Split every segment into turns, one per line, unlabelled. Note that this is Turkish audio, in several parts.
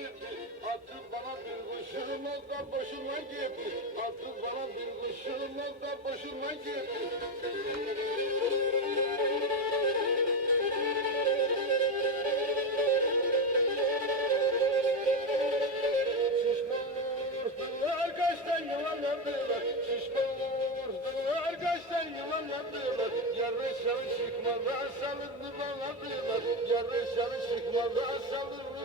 gitti Attı bana bir kuşun ol da boşuma gitti Attı bana bir kuşun ol da kaçtan yılanladılar Yarış yarış çıkmadan salındı bağladılar Yarış yarış çıkmadan salındı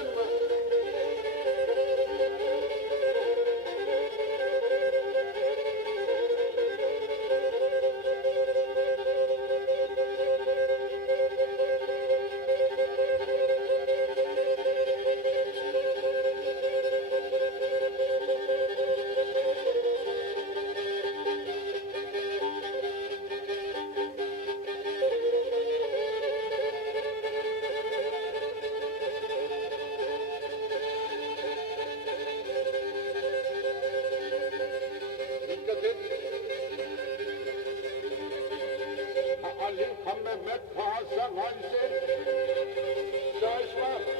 good one. Ali, Mehmet, ha, Hasan, ha, Hüseyin. Çalışma.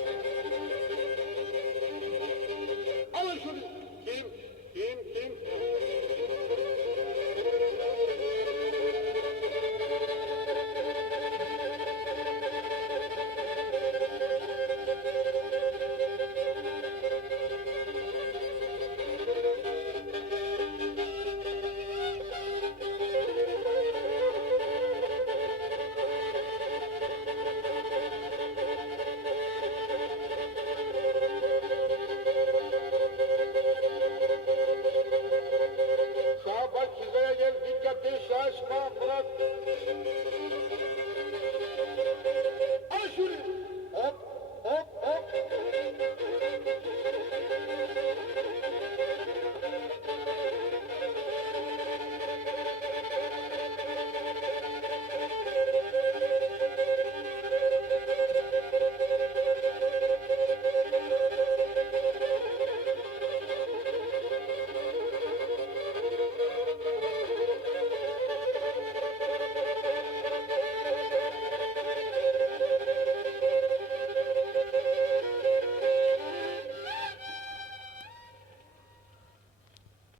up.